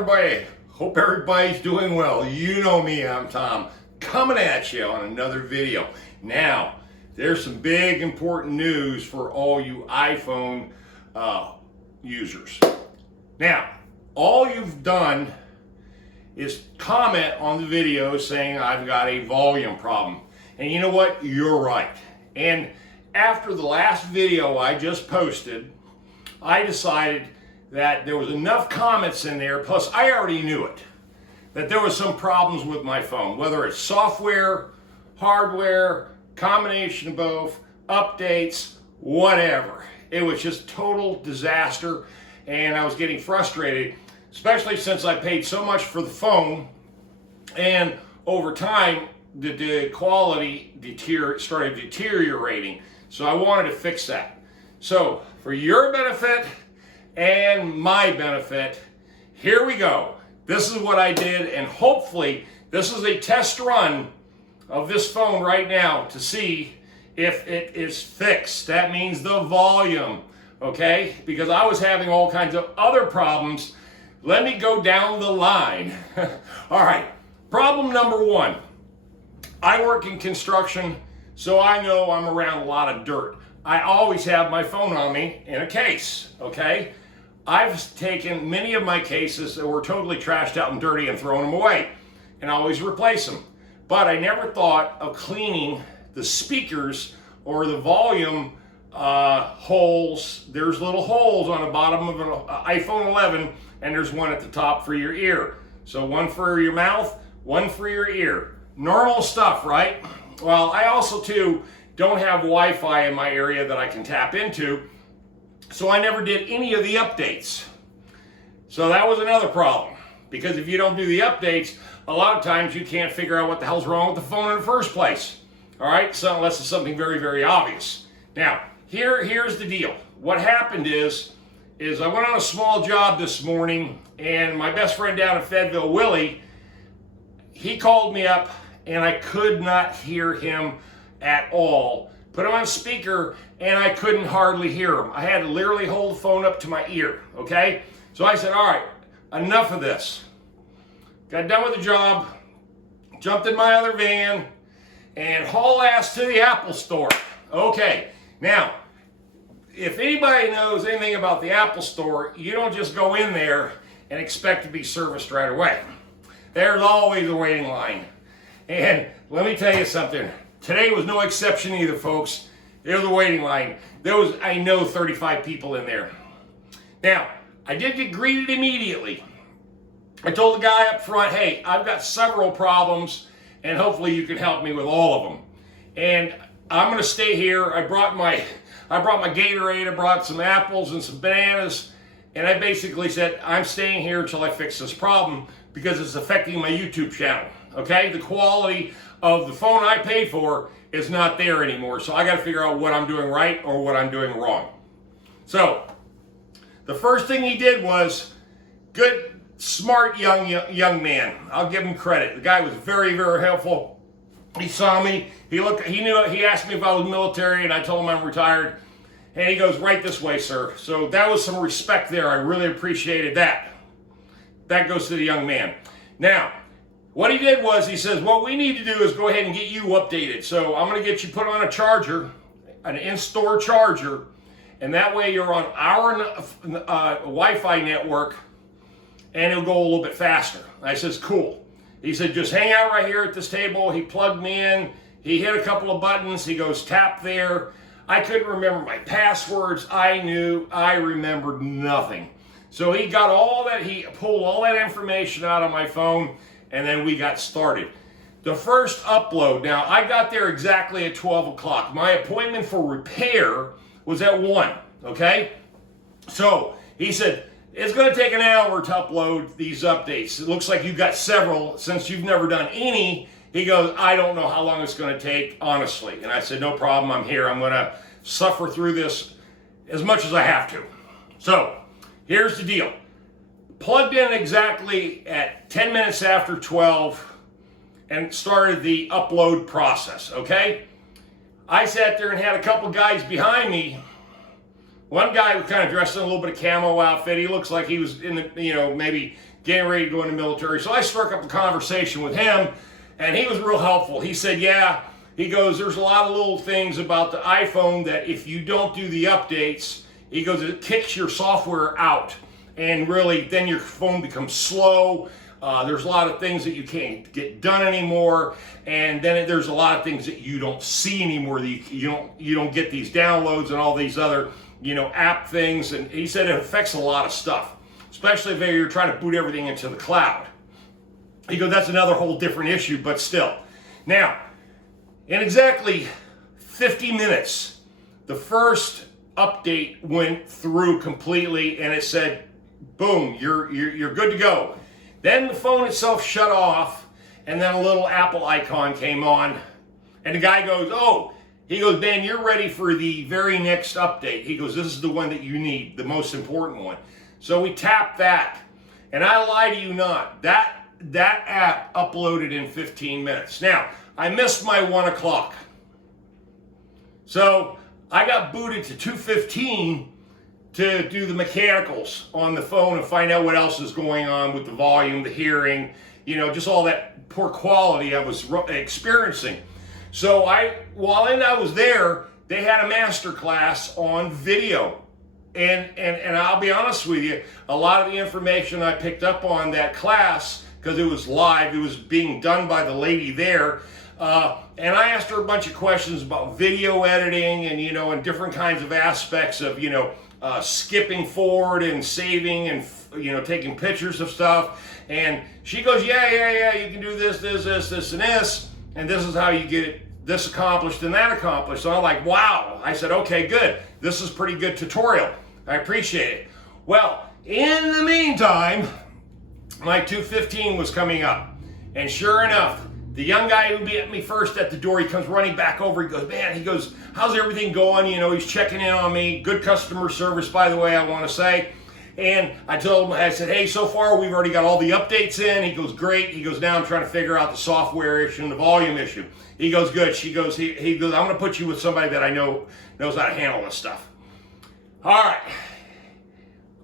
everybody? Hope everybody's doing well. You know me, I'm Tom, coming at you on another video. Now, there's some big important news for all you iPhone users. Now, all you've done is comment on the video saying I've got a volume problem. And you know what? You're right. And after the last video I just posted, I decided that there was enough comments in there, plus I already knew it, that there was some problems with my phone, whether it's software, hardware, combination of both, updates, whatever. It was just total disaster, and I was getting frustrated, especially since I paid so much for the phone, and over time, the quality started deteriorating. So I wanted to fix that. So for your benefit and my benefit, here we go. This is what I did, and hopefully this is a test run of this phone right now to see if it is fixed. That means the volume, okay? Because I was having all kinds of other problems. Let me go down the line. All right, problem number one. I work in construction, so I know I'm around a lot of dirt. I always have my phone on me in a case, okay? I've taken many of my cases that were totally trashed out and dirty and thrown them away and always replace them. But I never thought of cleaning the speakers or the volume holes. There's little holes on the bottom of an iPhone 11, and there's one at the top for your ear. So one for your mouth, one for your ear. Normal stuff, right? Well, I also too don't have Wi-Fi in my area that I can tap into, so I never did any of the updates. So that was another problem, because if you don't do the updates, a lot of times you can't figure out what the hell's wrong with the phone in the first place. All right, so unless it's something very, very obvious. Now, here's the deal. What happened is I went on a small job this morning, and my best friend down in Fayetteville, Willie, he called me up, and I could not hear him at all. Put him on speaker, and I couldn't hardly hear him. I had to literally hold the phone up to my ear, okay? So I said, all right, enough of this. Got done with the job, jumped in my other van, and haul ass to the Apple store. Okay, now, if anybody knows anything about the Apple store, you don't just go in there and expect to be serviced right away. There's always a waiting line. And let me tell you something. Today was no exception either, folks. There was a waiting line. There was, I know, 35 people in there. Now, I did get greeted immediately. I told the guy up front, hey, I've got several problems, and hopefully you can help me with all of them. And I'm gonna stay here. I brought my Gatorade, I brought some apples and some bananas, and I basically said, I'm staying here until I fix this problem because it's affecting my YouTube channel, okay? The quality of the phone I paid for is not there anymore, so I gotta figure out what I'm doing right or what I'm doing wrong. So, the first thing he did was, good, smart young man. I'll give him credit. The guy was very, very helpful. He saw me, he asked me if I was military, and I told him I'm retired. And he goes, right this way, sir. So that was some respect there. I really appreciated that. That goes to the young man. Now, what he did was, he says, what we need to do is go ahead and get you updated. So I'm going to get you put on a charger, an in-store charger, and that way you're on our Wi-Fi network, and it'll go a little bit faster. I says, cool. He said, just hang out right here at this table. He plugged me in. He hit a couple of buttons. He goes, tap there. I couldn't remember my passwords. I remembered nothing. So he got all that, he pulled all that information out of my phone, and then we got started. The first upload, now I got there exactly at 12 o'clock. My appointment for repair was at 1, okay? So he said, it's gonna take an hour to upload these updates. It looks like you've got several, since you've never done any. He goes, I don't know how long it's gonna take, honestly. And I said, no problem, I'm here. I'm gonna suffer through this as much as I have to. So, here's the deal. Plugged in exactly at 10 minutes after 12 and started the upload process, okay? I sat there and had a couple guys behind me. One guy was kind of dressed in a little bit of camo outfit. He looks like he was in the, maybe getting ready to go in the military. So I struck up a conversation with him, and he was real helpful. He said, yeah, he goes, there's a lot of little things about the iPhone that if you don't do the updates, he goes, it kicks your software out. And really, then your phone becomes slow. There's a lot of things that you can't get done anymore, and then there's a lot of things that you don't see anymore. That you don't get these downloads and all these other app things. And he said it affects a lot of stuff, especially if you're trying to boot everything into the cloud. He goes, that's another whole different issue, but still. Now, in exactly 50 minutes, the first update went through completely, and it said, boom, you're good to go. Then the phone itself shut off, and then a little Apple icon came on, and the guy goes, oh, he goes, Ben, you're ready for the very next update. He goes, this is the one that you need, the most important one. So we tapped that, and I lie to you not, that app uploaded in 15 minutes. Now, I missed my 1 o'clock. So I got booted to 2:15 to do the mechanicals on the phone and find out what else is going on with the volume, the hearing, just all that poor quality I was experiencing. So while I was there, they had a master class on video. And I'll be honest with you, a lot of the information I picked up on that class, because it was live, it was being done by the lady there, and I asked her a bunch of questions about video editing and, and different kinds of aspects of, skipping forward and saving and, taking pictures of stuff. And she goes, yeah, you can do this, and this, and this is how you get this accomplished and that accomplished. So I'm like, wow. I said, okay, good. This is pretty good tutorial. I appreciate it. Well, in the meantime, my 2:15 was coming up. And sure enough, the young guy who beat me first at the door, he comes running back over. He goes, man, he goes, how's everything going? He's checking in on me. Good customer service, by the way, I want to say. And I told him, I said, hey, so far we've already got all the updates in. He goes, great. He goes, now I'm trying to figure out the software issue and the volume issue. He goes, good. He goes, I'm going to put you with somebody that I know knows how to handle this stuff. All right.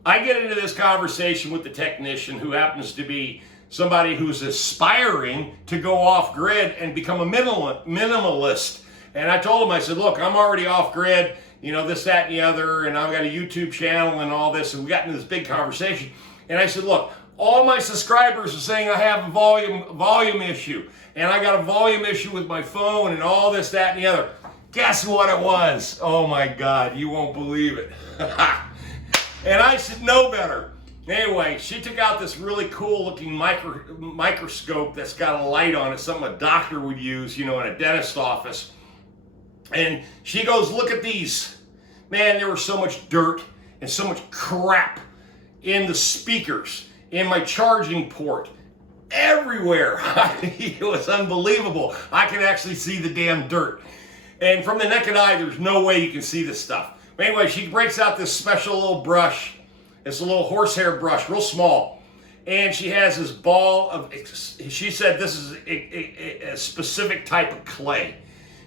I get into this conversation with the technician, who happens to be somebody who's aspiring to go off grid and become a minimalist. And I told him, I said, look, I'm already off grid, this, that, and the other, and I've got a YouTube channel and all this, and we got into this big conversation. And I said, look, all my subscribers are saying I have a volume issue, and I got a volume issue with my phone and all this, that, and the other. Guess what it was? Oh my God, you won't believe it. And I should know better. Anyway, she took out this really cool looking microscope that's got a light on it, something a doctor would use, in a dentist office. And she goes, look at these. Man, there was so much dirt and so much crap in the speakers, in my charging port, everywhere. It was unbelievable. I could actually see the damn dirt. And from the naked eye, there's no way you can see this stuff. But anyway, she breaks out this special little brush. It's a little horsehair brush, real small. And she has this ball of, she said this is a specific type of clay.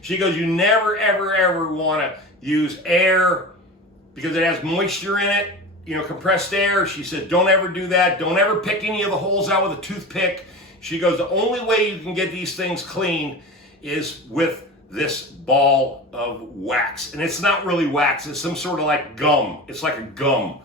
She goes, you never, ever, ever want to use air because it has moisture in it, compressed air. She said, don't ever do that. Don't ever pick any of the holes out with a toothpick. She goes, the only way you can get these things clean is with this ball of wax. And it's not really wax, it's some sort of like gum. It's like a gum.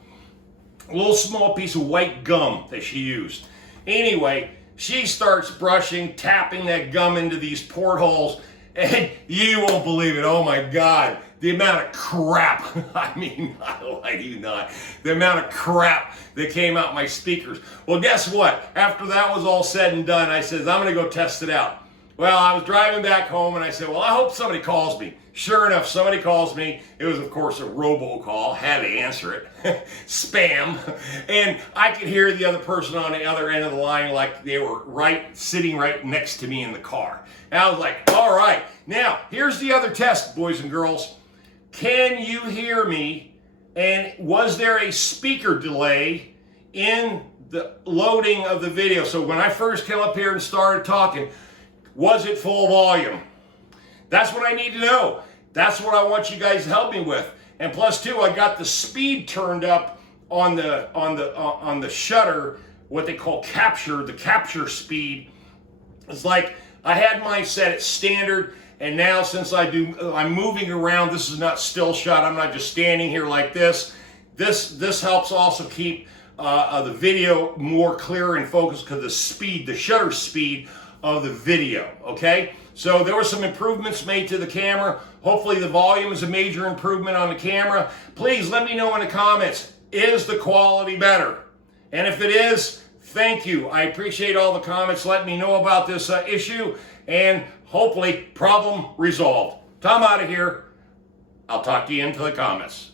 A little small piece of white gum that she used. Anyway, she starts brushing, tapping that gum into these portholes, and you won't believe it. Oh my God, the amount of crap, I lie to you not, the amount of crap that came out my speakers. Well, guess what? After that was all said and done, I said, I'm gonna go test it out. Well, I was driving back home and I said, well, I hope somebody calls me. Sure enough, somebody calls me. It was, of course, a robocall. Had to answer it. Spam. And I could hear the other person on the other end of the line like they were sitting right next to me in the car. And I was like, all right. Now, here's the other test, boys and girls. Can you hear me? And was there a speaker delay in the loading of the video? So when I first came up here and started talking, was it full volume? That's what I need to know. That's what I want you guys to help me with. And plus, too, I got the speed turned up on the shutter what they call capture, the capture speed. It's like I had mine set at standard, and now since I'm moving around, this is not still shot. I'm not just standing here like this. This helps also keep the video more clear and focused because the speed, the shutter speed of the video, okay? So there were some improvements made to the camera. Hopefully the volume is a major improvement on the camera. Please let me know in the comments, is the quality better? And if it is, thank you. I appreciate all the comments letting me know about this issue, and hopefully problem resolved. Tom out of here. I'll talk to you into the comments.